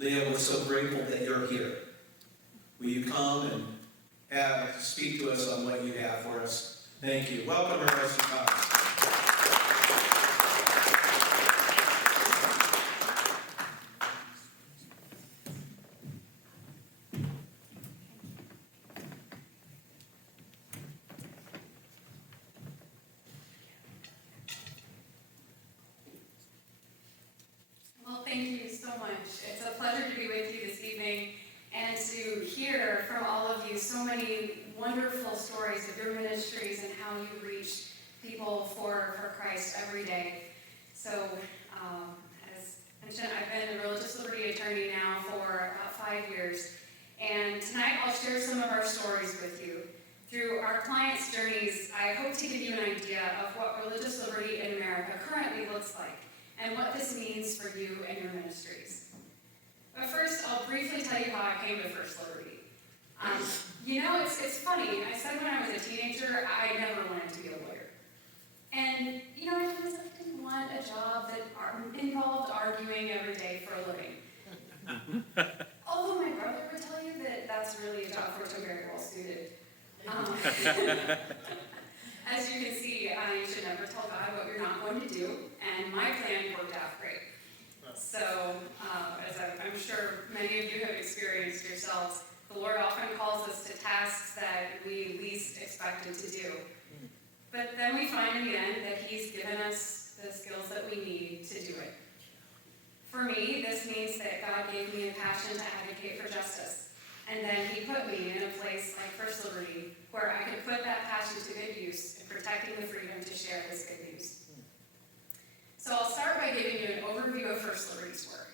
Lea, we're so grateful that you're here. Will you come and speak to us on what you have for us? Thank you. Welcome, her as she comes. Well, thank you so much. It's a pleasure to be with you this evening and to hear from all of you so many wonderful stories of your ministries and how you reach people for Christ every day. So, as mentioned, I've been a religious liberty attorney now for about 5 years, and tonight I'll share some of our stories with you. Through our clients' journeys, I hope to give you an idea of what religious liberty in America currently looks like, and what this means for you and your ministries. But first, I'll briefly tell you how I came to First Liberty. It's funny. I said when I was a teenager, I never wanted to be a lawyer. And, I didn't want a job that involved arguing every day for a living. Although my brother would tell you that that's really a job for which I'm very well suited. As you can see, you should never tell God what you're not going to do, and my plan worked out great. So, as I'm sure many of you have experienced yourselves, the Lord often calls us to tasks that we least expected to do. But then we find in the end that He's given us the skills that we need to do it. For me, this means that God gave me a passion to advocate for justice. And then He put me in a place like First Liberty where I could put that passion to good use in protecting the freedom to share His good news. So I'll start by giving you an overview of First Liberty's work.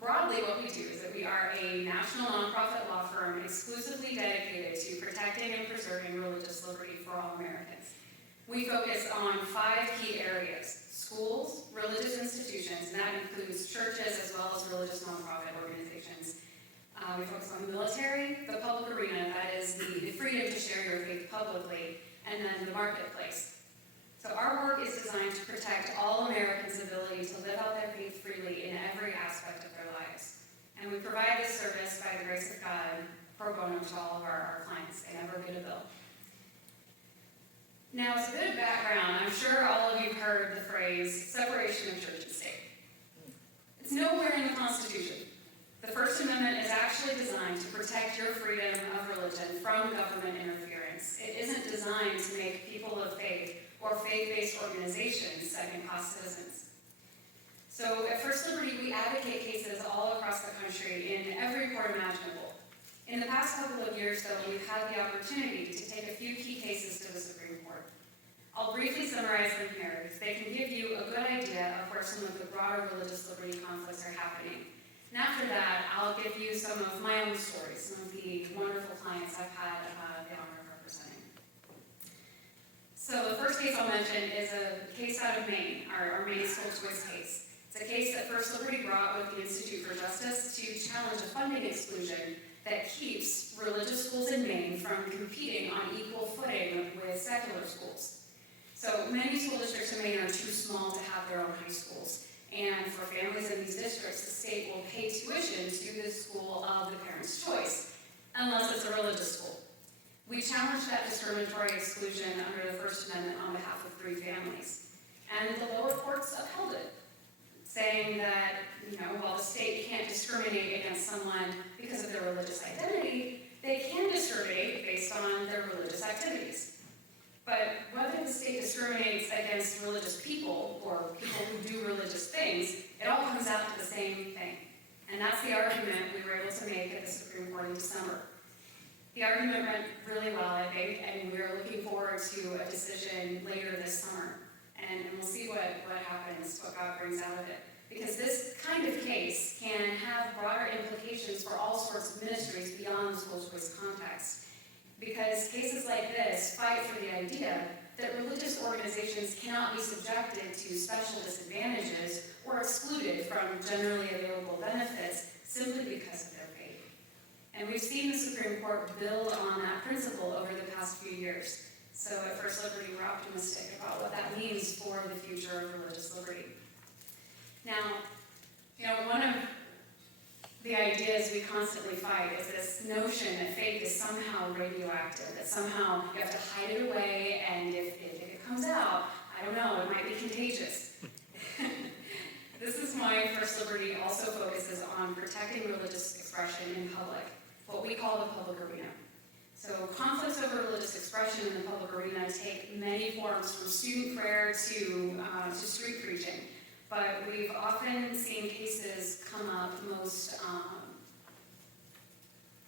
Broadly, what we do is that we are a national nonprofit law firm exclusively dedicated to protecting and preserving religious liberty for all Americans. We focus on 5 key areas: schools, religious institutions, and that includes churches as well as religious nonprofit organizations. We focus on the military, the public arena, that is the freedom to share your faith publicly, and then the marketplace. So our work is designed to protect all Americans' ability to live out their faith freely in every aspect of their lives. And we provide this service by the grace of God, pro bono to all of our clients. They never get a bill. Now, as a bit of background, I'm sure all of you have heard the phrase separation of church and state. It's nowhere in the Constitution. The First Amendment is actually designed to protect your freedom of religion from government interference. It isn't designed to make people of faith or faith-based organizations second-class citizens. So at First Liberty, we advocate cases all across the country in every court imaginable. In the past couple of years, though, we've had the opportunity to take a few key cases to the Supreme Court. I'll briefly summarize them here because they can give you a good idea of where some of the broader religious liberty conflicts are happening. And after that, I'll give you some of my own stories, some of the wonderful clients I've had the honor of representing. So the first case I'll mention is a case out of Maine, our Maine school choice case. It's a case that First Liberty brought with the Institute for Justice to challenge a funding exclusion that keeps religious schools in Maine from competing on equal footing with secular schools. So many school districts in Maine are too small to have their own high schools. And for families in these districts, the state will pay tuition to the school of the parent's choice, unless it's a religious school. We challenged that discriminatory exclusion under the First Amendment on behalf of 3 families. And the lower courts upheld it, saying that, while the state can't discriminate against someone because of their religious identity, they can discriminate based on their religious activities. But whether the state discriminates against religious people or people who do religious things, it all comes out to the same thing. And that's the argument we were able to make at the Supreme Court in December. The argument went really well, I think, and we're looking forward to a decision later this summer. And we'll see what happens, what God brings out of it. Because this kind of case can have broader implications for all sorts of ministries beyond the school choice context. Because cases like this fight for the idea that religious organizations cannot be subjected to special disadvantages or excluded from generally available benefits simply because of their faith. And we've seen the Supreme Court build on that principle over the past few years. So at First Liberty, we're optimistic about what that means for the future of religious liberty. Now, one of the ideas we constantly fight is this notion that faith is somehow radioactive, that somehow you have to hide it away, and if it comes out, I don't know, it might be contagious. This is why First Liberty also focuses on protecting religious expression in public, what we call the public arena. So conflicts over religious expression in the public arena take many forms, from student prayer to street preaching. But we've often seen cases come up most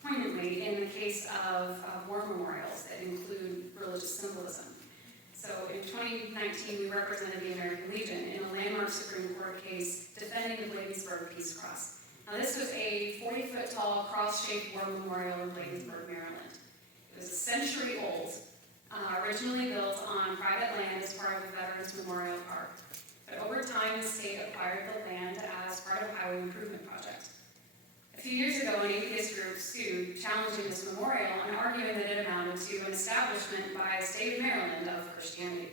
poignantly in the case of war memorials that include religious symbolism. So in 2019, we represented the American Legion in a landmark Supreme Court case defending the Bladensburg Peace Cross. Now this was a 40-foot-tall cross-shaped war memorial in Bladensburg, Maryland. It was a century old, originally built on private land as part of the Veterans Memorial Park. But over time, the state acquired the land as part of a highway improvement project. A few years ago, an atheist group sued, challenging this memorial and arguing that it amounted to an establishment by the state of Maryland of Christianity.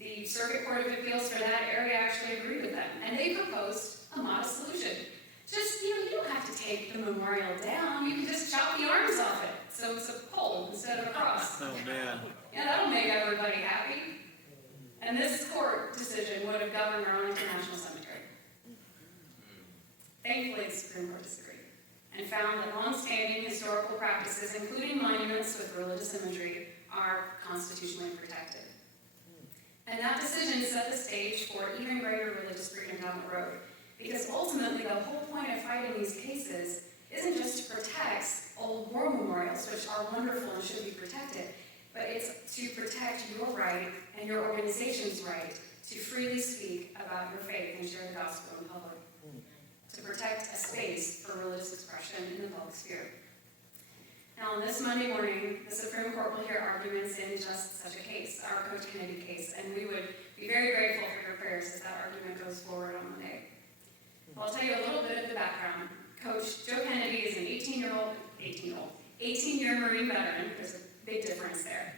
The Circuit Court of Appeals for that area actually agreed with them, and they proposed a modest solution. Just, you don't have to take the memorial down, you can just chop the arms off it, so it's a pole instead of a cross. Oh, man. Yeah, that'll make everybody happy. And this court decision would have governed Arlington National Cemetery. Thankfully, the Supreme Court disagreed and found that long-standing historical practices, including monuments with religious imagery, are constitutionally protected. And that decision set the stage for even greater religious freedom down the road. Because ultimately, the whole point of fighting these cases isn't just to protect old war memorials, which are wonderful and should be protected, but it's to protect your right and your organization's right to freely speak about your faith and share the gospel in public. To protect a space for religious expression in the public sphere. Now, on this Monday morning, the Supreme Court will hear arguments in just such a case, our Coach Kennedy case, and we would be very grateful for your prayers as that argument goes forward on Monday. I'll tell you a little bit of the background. Coach Joe Kennedy is an 18-year Marine veteran, there's a big difference there,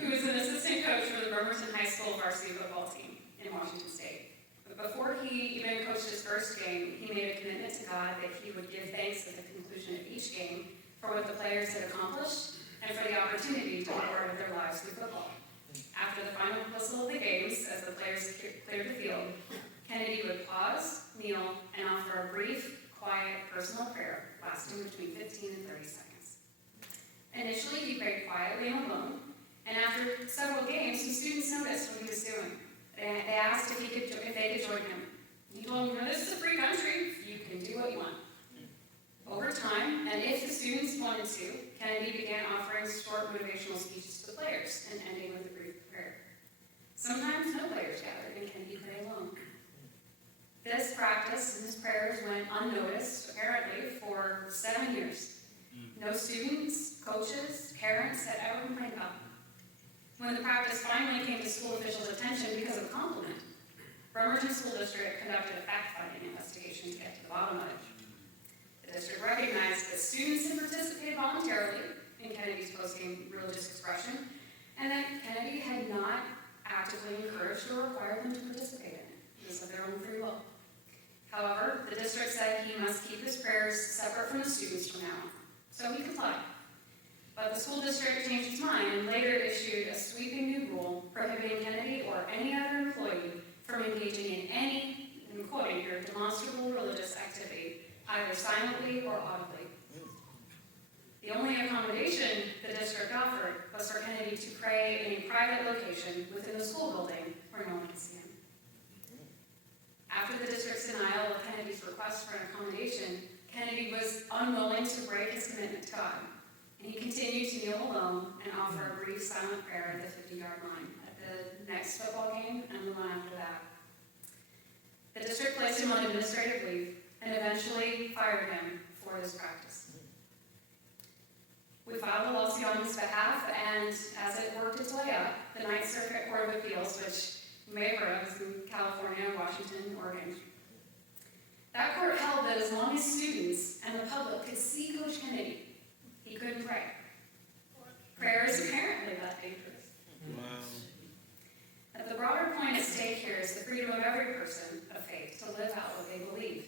who was an assistant coach for the Bremerton High School varsity football team in Washington State. But before he even coached his first game, he made a commitment to God that he would give thanks at the conclusion of each game for what the players had accomplished and for the opportunity to be part of their lives through football. After the final whistle of the games, as the players cleared the field, Kennedy would pause, kneel, and offer a brief, quiet, personal prayer lasting between 15 and 30 seconds. Initially, he prayed quietly and alone, and after several games, some students noticed what he was doing. They asked if they could join him. He told them, this is a free country, you can do what you want. Over time, and if the students wanted to, Kennedy began offering short motivational speeches to the players and ending with a brief prayer. Sometimes no players gathered, and Kennedy prayed alone. This practice and his prayers went unnoticed, apparently, for 7 years. No students, coaches, parents had ever complained about him. When the practice finally came to school officials' attention because of a compliment, Bremerton School District conducted a fact-finding investigation to get to the bottom of it. The district recognized that students had participated voluntarily in Kennedy's post-game religious expression, and that Kennedy had not actively encouraged or required them to participate in it. It was of their own free will. However, the district said he must keep his prayers separate from the students from now on, so he complied. But the school district changed its mind and later issued a sweeping new rule prohibiting Kennedy or any other employee from engaging in any, I'm quoting here, demonstrable religious activity, either silently or audibly. The only accommodation the district offered was for Kennedy to pray in a private location within the school building where no one could see him. After the district's denial of Kennedy's request for an accommodation, Kennedy was unwilling to break his commitment to God. And he continued to kneel alone and offer a brief silent prayer at the 50-yard line at the next football game and the one after that. The district placed him on administrative leave and eventually fired him for this practice. We filed a lawsuit on his behalf, and as it worked its way up, the Ninth Circuit Court of Appeals, which you may have heard of, is in California, Washington, Oregon. That court held that as long as students and the public could see Coach Kennedy, he couldn't pray. Prayer is apparently that dangerous. Wow. But the broader point at stake here is the freedom of every person of faith to live out what they believe.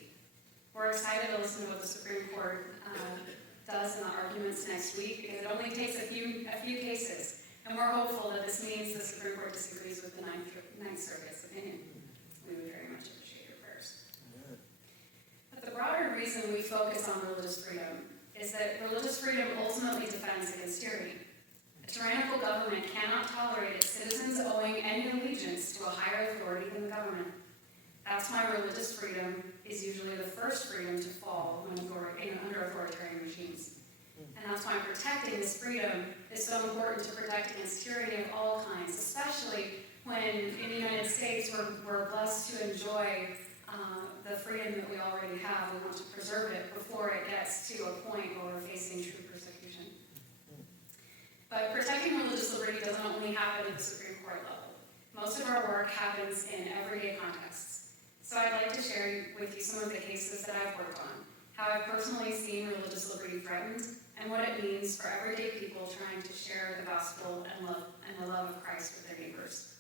We're excited to listen to what the Supreme Court does in the arguments next week, because it only takes a few cases. And we're hopeful that this means the Supreme Court disagrees with the Ninth Circuit's opinion. We would very much appreciate your prayers. But the broader reason we focus on religious freedom is that religious freedom ultimately defends against tyranny. A tyrannical government cannot tolerate its citizens owing any allegiance to a higher authority than the government. That's why religious freedom is usually the first freedom to fall when under authoritarian regimes. And that's why protecting this freedom is so important to protect against tyranny of all kinds, especially when in the United States we're blessed to enjoy the freedom that we already have. We want to preserve it before it gets to a point where we're facing true persecution. But protecting religious liberty doesn't only happen at the Supreme Court level. Most of our work happens in everyday contexts. So I'd like to share with you some of the cases that I've worked on, how I've personally seen religious liberty threatened, and what it means for everyday people trying to share the gospel and the love of Christ with their neighbors.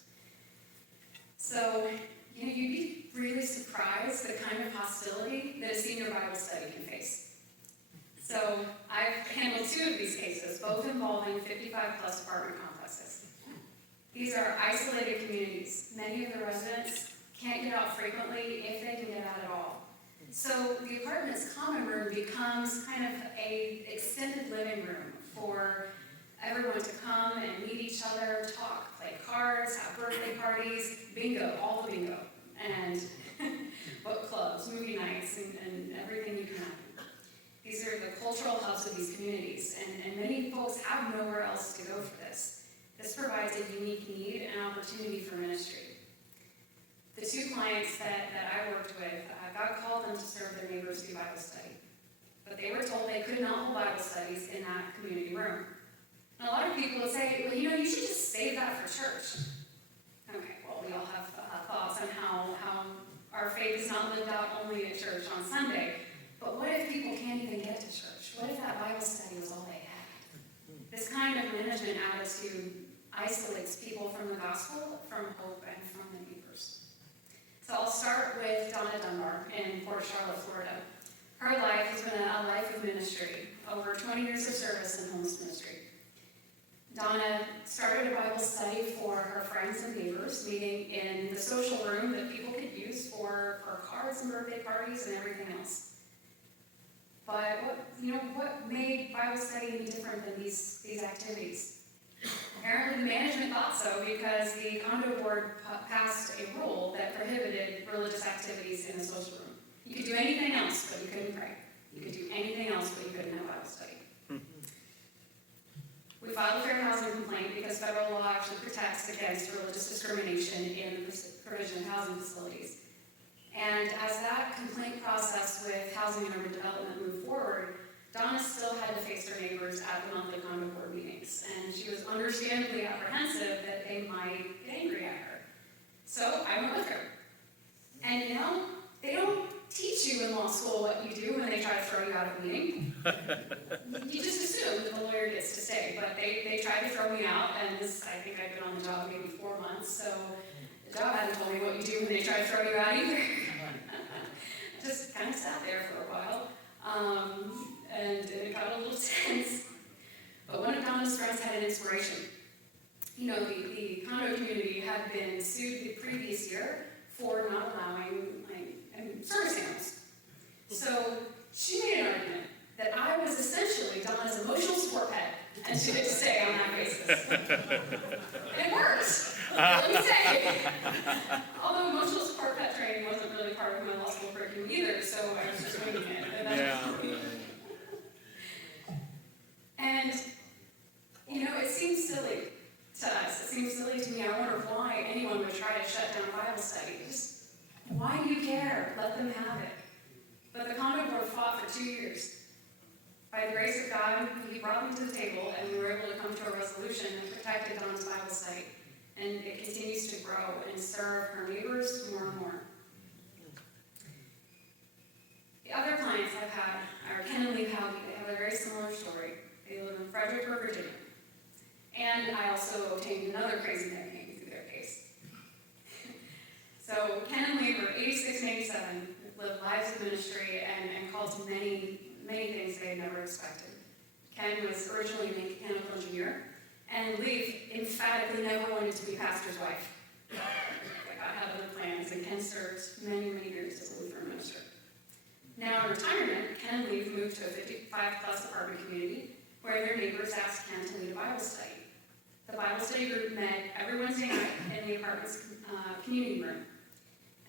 So, you'd be really surprised the kind of hostility that a senior Bible study can face. So, I've handled 2 of these cases, both involving 55-plus apartment complexes. These are isolated communities. Many of the residents can't get out frequently, if they can get out at all. So the apartment's common room becomes kind of a extended living room for everyone to come and meet each other, talk, play cards, have birthday parties, bingo, all the bingo, and book clubs, movie nights, and everything you can imagine. These are the cultural hubs of these communities, and many folks have nowhere else to go for this. This provides a unique need and opportunity for ministry. The 2 clients that I worked with, God called them to serve their neighbors through Bible study. But they were told they could not hold Bible studies in that community room. And a lot of people would say, well, you should just save that for church. Okay, well, we all have thoughts on how our faith is not lived out only at church on Sunday. But what if people can't even get to church? What if that Bible study was all they had? This kind of management attitude isolates people from the gospel, from hope, and from the neighbors. So I'll start with Donna Dunbar in Port Charlotte, Florida. Her life has been a life of ministry, over 20 years of service in homeless ministry. Donna started a Bible study for her friends and neighbors, meeting in the social room that people could use for cards and birthday parties and everything else. But what made Bible study any different than these activities? Apparently the management thought so because the condo board passed a rule that prohibited religious activities in the social room. You could do anything else, but you couldn't pray. You could do anything else, but you couldn't have Bible study. We filed a fair housing complaint because federal law actually protects against religious discrimination in the provision of housing facilities. And as that complaint process with Housing and Urban Development moved forward, Donna still had to face her neighbors at the monthly condo board meetings, and she was understandably apprehensive that they might get angry at her. So I went with her. And they don't teach you in law school what you do when they try to throw you out of a meeting. You just assume that the lawyer gets to stay, but they tried to throw me out, and I think I've been on the job maybe 4 months, so the job hadn't told me what you do when they try to throw you out either. I just kind of sat there for a while. And it got a little tense. But one of Donna's friends had an inspiration. The condo community had been sued the previous year for not allowing service animals. So she made an argument that I was essentially Donna's emotional support pet, and she did stay on that basis. And it worked, let me say. Although emotional support pet training wasn't really part of my law school curriculum either, so I was just winging it. And, it seems silly to us. It seems silly to me. I wonder why anyone would try to shut down Bible study. Just, why do you care? Let them have it. But the condo board fought for 2 years. By the grace of God, he brought me to the table, and we were able to come to a resolution that protected Donna's Bible study. And it continues to grow and serve her neighbors more and more. The other clients I've had are Ken and Lea Patterson. They have a very similar story. They live in Fredericksburg, Virginia. And I also obtained another crazy nickname through their case. So Ken and Lea were 86 and 87, lived lives of ministry and called to many, many things they had never expected. Ken was originally a mechanical engineer, and Lea emphatically never wanted to be pastor's wife. But God had other plans, and Ken served many, many years as a Lutheran minister. Now in retirement, Ken and Lea moved to a 55-plus apartment community where their neighbors asked Ken to lead a Bible study. The Bible study group met every Wednesday night in the apartment's community room.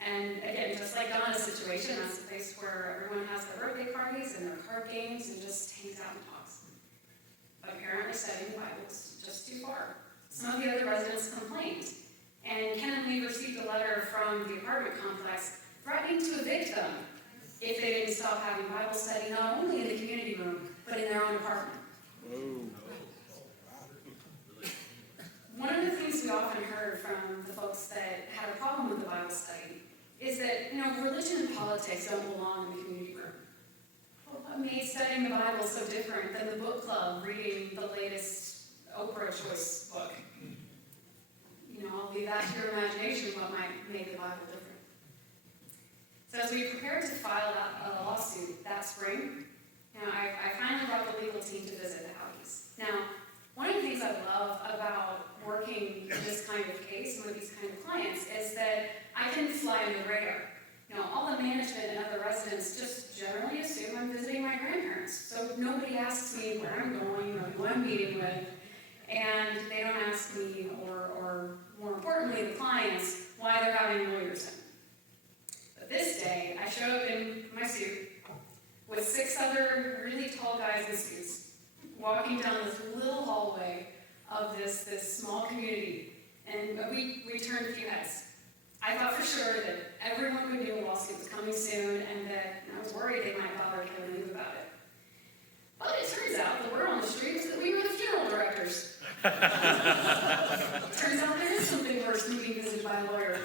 And again, just like Donna's situation, that's the place where everyone has their birthday parties and their card games and just hangs out and talks. But apparently studying the Bible was just too far. Some of the other residents complained, and Ken and Lea received a letter from the apartment complex threatening to evict them if they didn't stop having Bible study, not only in the community room, but in their own apartment. One of the things we often heard from the folks that had a problem with the Bible study is that, religion and politics don't belong in the community room. Well, what made studying the Bible so different than the book club reading the latest Oprah choice book? I'll leave that to your imagination, what might make the Bible different. So as we prepared to file a lawsuit that spring, I finally brought the legal team to visit the Howdies. Now, one of the things I love about working in this kind of case and with these kind of clients is that I can fly under the radar. All the management and other residents just generally assume I'm visiting my grandparents. So nobody asks me where I'm going or who I'm meeting with, and they don't ask me, or more importantly, the clients, why they're having lawyers in. But this day, I showed up in my suit with 6 other really tall guys in suits, walking down this little hallway of this small community, and we turned a few heads. I thought for sure that everyone would know a lawsuit was coming soon, and that I was worried they might bother killing me about it. But it turns out the word on the street was that we were the funeral directors. Turns out there is something worse than being visited by a lawyer.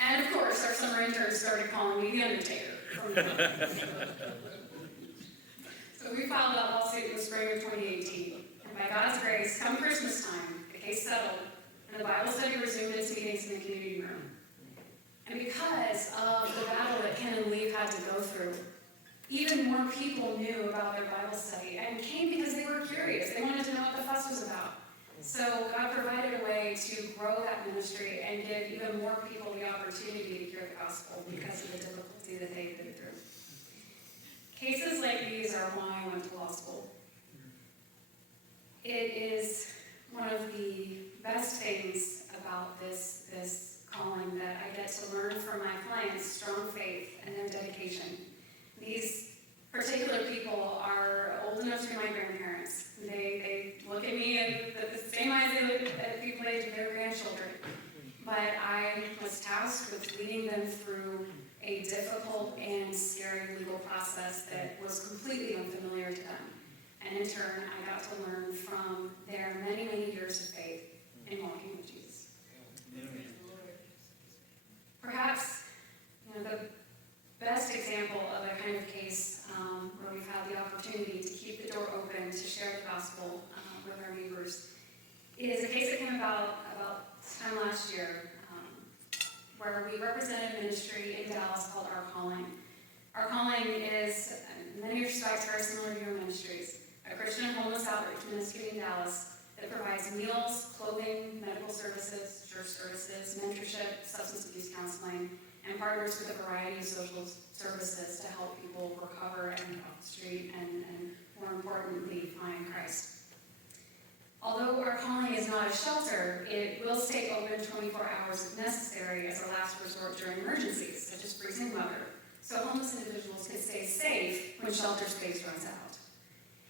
And of course, our summer interns started calling me the Undertaker. So we filed that lawsuit in the spring of 2018. And by God's grace, come Christmas time, the case settled, and the Bible study resumed its meetings in the community room. And because of the battle that Ken and Lea had to go through, even more people knew about their Bible study and came because they were curious. They wanted to know what the fuss was about. So God provided a way to grow that ministry and give even more people the opportunity to hear the gospel because of the difficulty that they've been through. Cases like these are why I went to law school. It is one of the best things about this calling that I get to learn from my clients' strong faith and their dedication. These particular people are old enough to be my grandparents. They look at me the same eyes they look at people age of their grandchildren. But I was tasked with leading them through a difficult and scary legal process that was completely unfamiliar to them. And in turn, I got to learn from their many, many years of faith in walking with Jesus. Perhaps, the best example of a kind of case where we've had the opportunity to keep the door open to share the gospel with our neighbors is a case that came about this time last year, where we represented a ministry in Dallas called Our Calling. Our Calling is, in many respects, very similar to your ministries, a Christian homeless outreach ministry in Dallas that provides meals, clothing, medical services, church services, mentorship, substance abuse counseling, and partners with a variety of social services to help people recover and get off the street and more importantly, find Christ. Although Our Calling is not a shelter, it will stay open 24 hours if necessary as a last resort during emergencies, such as freezing weather, so homeless individuals can stay safe when shelter space runs out.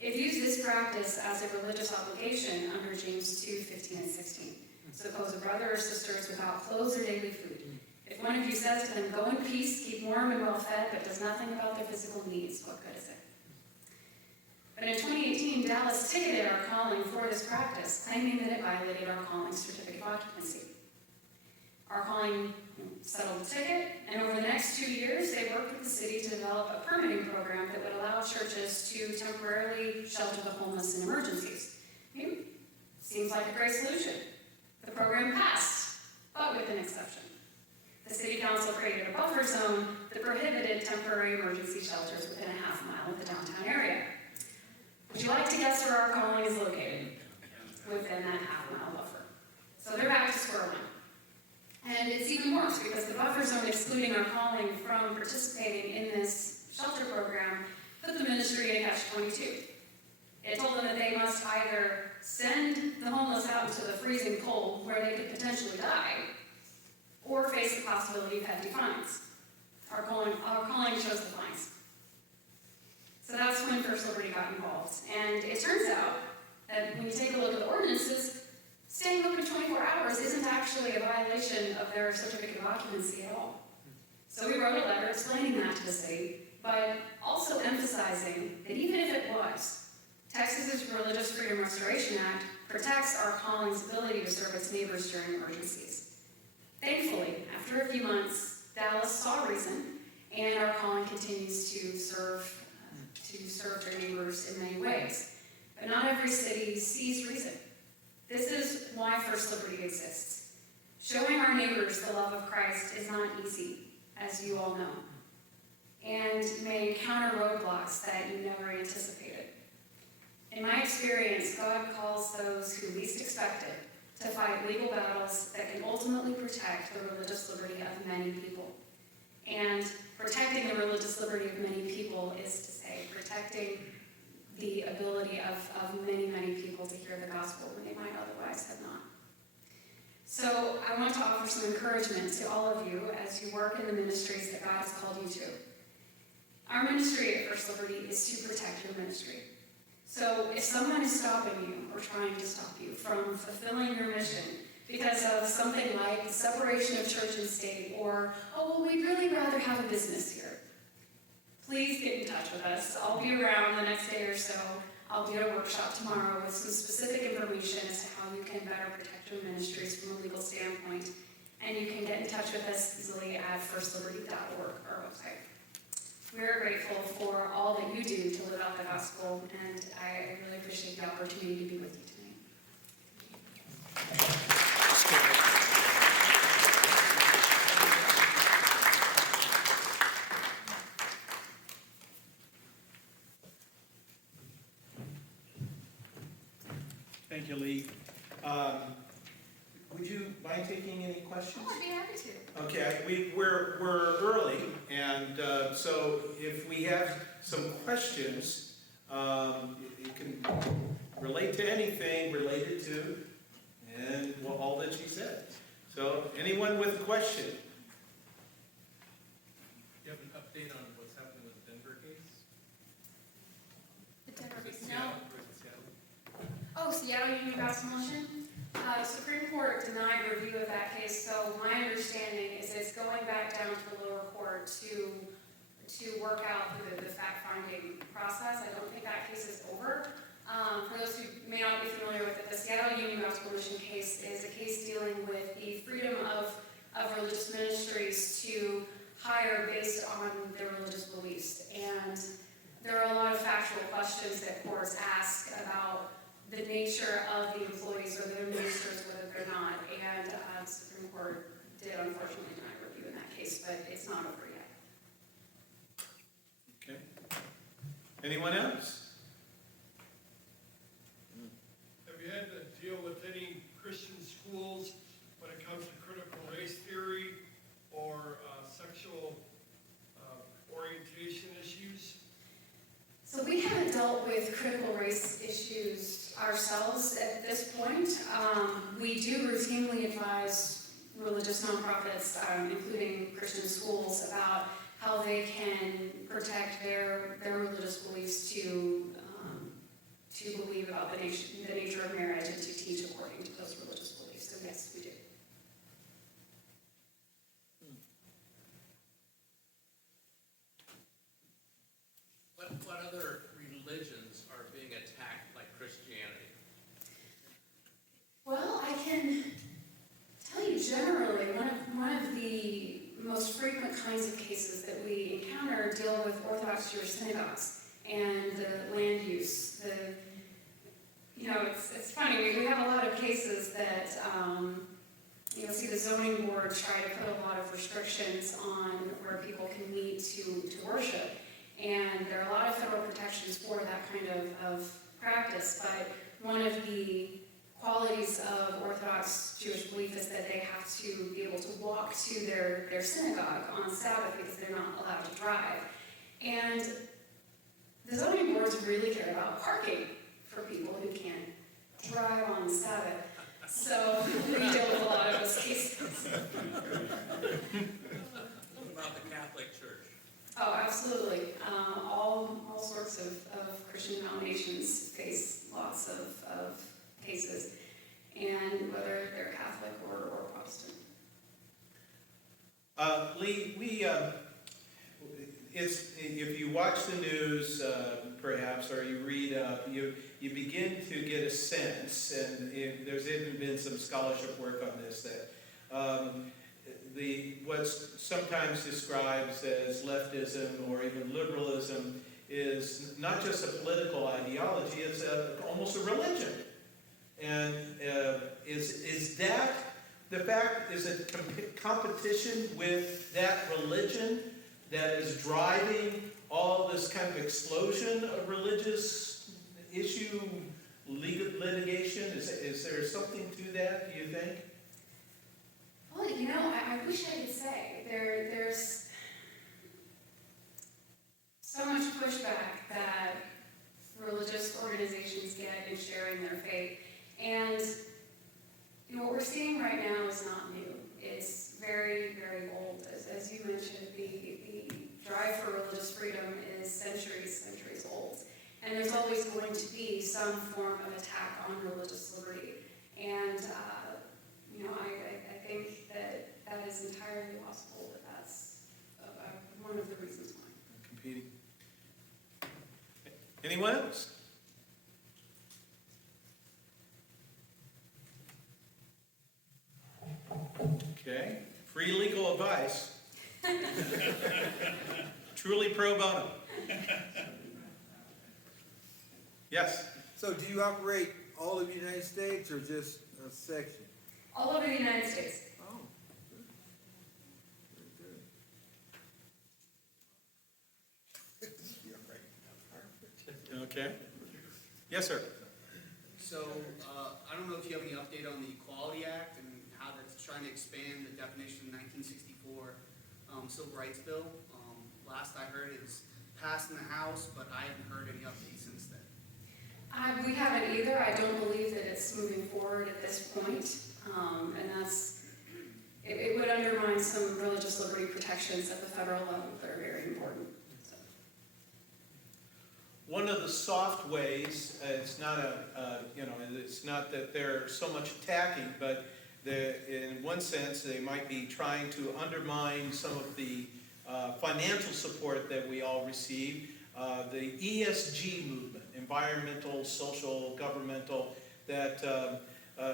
It views this practice as a religious obligation under James 2:15 and 16. Suppose a brother or sister is without clothes or daily food. If one of you says to them, "Go in peace, keep warm and well fed," but does nothing about their physical needs, what good is it? But in 2018, Dallas ticketed Our Calling for this practice, claiming that it violated Our Calling's certificate of occupancy. Our Calling settled the ticket, and over the next 2 years, they worked with the city to develop a permitting program that would allow churches to temporarily shelter the homeless in emergencies. Seems like a great solution. The program passed, but with an exception. The city council created a buffer zone that prohibited temporary emergency shelters within a half mile of the downtown area. Would you like to guess where our calling is located? Within that half mile buffer. So they're back to square one. And it's even worse because the buffer zone excluding our calling from participating in this shelter program put the ministry in catch-22. It told them that they must either send the homeless out into the freezing cold where they could potentially die, or face the possibility of hefty fines. Our calling chose the fines. So that's when First Liberty got involved. And it turns out that when you take a look at the ordinances, staying open 24 hours isn't actually a violation of their certificate of occupancy at all. So we wrote a letter explaining that to the city, but also emphasizing that even if it was, Texas's Religious Freedom Restoration Act protects our calling's ability to serve its neighbors during emergencies. Thankfully, after a few months, Dallas saw reason, and our calling continues to serve their neighbors in many ways. But not every city sees reason. This is why First Liberty exists. Showing our neighbors the love of Christ is not easy, as you all know, and may encounter roadblocks that you never anticipated. In my experience, God calls those who least expect it to fight legal battles that can ultimately protect the religious liberty of many people. And protecting the religious liberty of many people is to say protecting the ability of many, many people to hear the gospel when they might otherwise have not. So I want to offer some encouragement to all of you as you work in the ministries that God has called you to. Our ministry at First Liberty is to protect your ministry. So if someone is stopping you or trying to stop you from fulfilling your mission because of something like the separation of church and state, or, oh, well, we'd really rather have a business here, please get in touch with us. I'll be around the next day or so. I'll be at a workshop tomorrow with some specific information as to how you can better protect your ministries from a legal standpoint. And you can get in touch with us easily at firstliberty.org, our website. We're grateful for all that you do to live out the gospel, and I really appreciate the opportunity to be with you tonight. Thank you, Lee. Would you mind taking any questions? Oh, I'd be happy to. Okay, we're early, and so if we have some questions, you can relate to anything related to, and well, all that she said. So, anyone with a question? Do you have an update on what's happening with the Denver case? The Denver case, Seattle? no. Or is it Seattle? Oh, Seattle Union Gospel Motion? Supreme Court denied review of that case, so my understanding is it's going back down to the lower court to work out the fact-finding process. I don't think that case is over. For those who may not be familiar with it, the Seattle Union Gospel Mission case is a case dealing with the freedom of religious ministries to hire based on their religious beliefs. And there are a lot of factual questions that courts ask about the nature of the employees or their ministers, whether they're not. And the Supreme Court did unfortunately deny review in that case, but it's not over yet. Okay. Anyone else? Have you had to deal with any Christian schools when it comes to critical race theory or sexual orientation issues? So we haven't dealt with critical race issues ourselves at this point. We do routinely advise religious nonprofits, including Christian schools, about how they can protect their religious beliefs to believe about the nature of marriage and to teach according to those religious beliefs. So yes, we do. What other religions are being attacked like Christianity? Well, I can tell you generally, one of the most frequent kinds of cases that we encounter deal with Orthodox Jewish synagogues and the land use. It's funny, we have a lot of cases that, you'll see the zoning board try to put a lot of restrictions on where people can meet to worship. And there are a lot of federal protections for that kind of practice, but one of the qualities of Orthodox Jewish belief is that they have to be able to walk to their synagogue on Sabbath because they're not allowed to drive. And the zoning boards really care about parking for people who can't drive on Sabbath. So we deal with a lot of those cases. What about the Catholic Church? Oh, absolutely. All sorts of Christian denominations face lots of cases, and whether they're Catholic or Protestant. Lee, if you watch the news, perhaps, or you read up, you begin to get a sense, and there's even been some scholarship work on this, that what's sometimes described as leftism or even liberalism is not just a political ideology, it's almost a religion. And is that the fact, is it competition with that religion that is driving all this kind of explosion of religious issue litigation? Is there something to that, do you think? Well, I wish I could say. There's so much pushback that religious organizations get in sharing their faith. And what we're seeing right now is not new. It's very, very old. As you mentioned, the drive for religious freedom is centuries old. And there's always going to be some form of attack on religious liberty. And, I think that is entirely possible, but that's one of the reasons why. Competing. Anyone else? Okay. Free legal advice. Truly pro bono. Yes. So do you operate all of the United States or just a section? All over the United States. Oh, good. Very good. Okay. Yes, sir. So, I don't know if you have any update on the Equality Act and how that's trying to expand the definition of 1964 Civil Rights Bill. Last I heard it was passed in the House, but I haven't heard any updates since then. We haven't either. I don't believe that it's moving forward at this point. And it would undermine some religious liberty protections at the federal level that are very important. So. One of the soft ways, it's not it's not that they're so much attacking, but in one sense they might be trying to undermine some of the financial support that we all receive. The ESG movement, environmental, social, governmental, that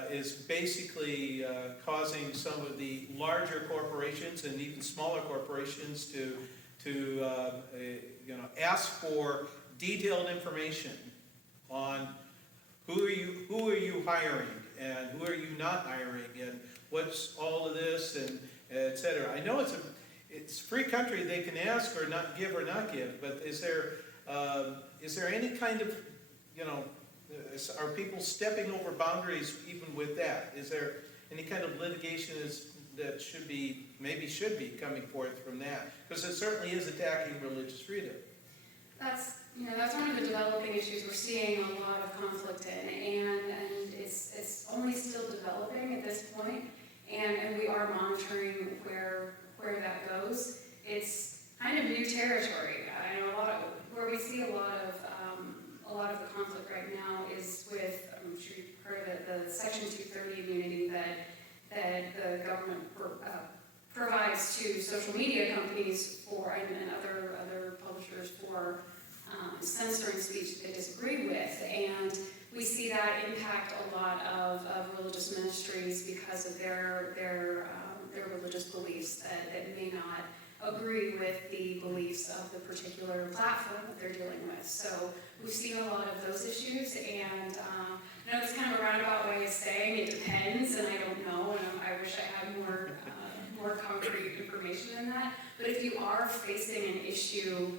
is basically causing some of the larger corporations and even smaller corporations to ask for detailed information on who are you hiring and who are you not hiring and what's all of this and et cetera. I know it's a free country, they can ask or not give, but is there any kind of, are people stepping over boundaries even with that? Is there any kind of litigation that should be coming forth from that? Because it certainly is attacking religious freedom. That's one of the developing issues we're seeing a lot of conflict in, and it's only still developing at this point, and we are monitoring where that goes. It's kind of new territory. I know where we see a lot of the conflict right now is with, I'm sure you've heard of it, the Section 230 immunity that the government provides to social media companies and other publishers for censoring speech that they disagree with. And we see that impact a lot of religious ministries because of their religious beliefs that may not agree with the beliefs of the particular platform that they're dealing with. So we've seen a lot of those issues, and I know it's kind of a roundabout way of saying it depends, and I don't know, and I wish I had more concrete information than that. But if you are facing an issue,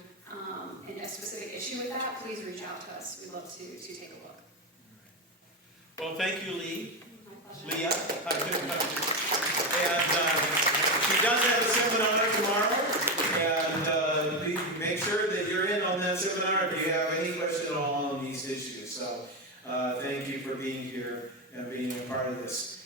and a specific issue with that, please reach out to us. We'd love to take a look. Well, thank you, Lea. My pleasure. Lea, I couldn't come to. And she does have a seminar tomorrow, and make sure that you're in on that seminar if you have any question at all on these issues. So thank you for being here and being a part of this.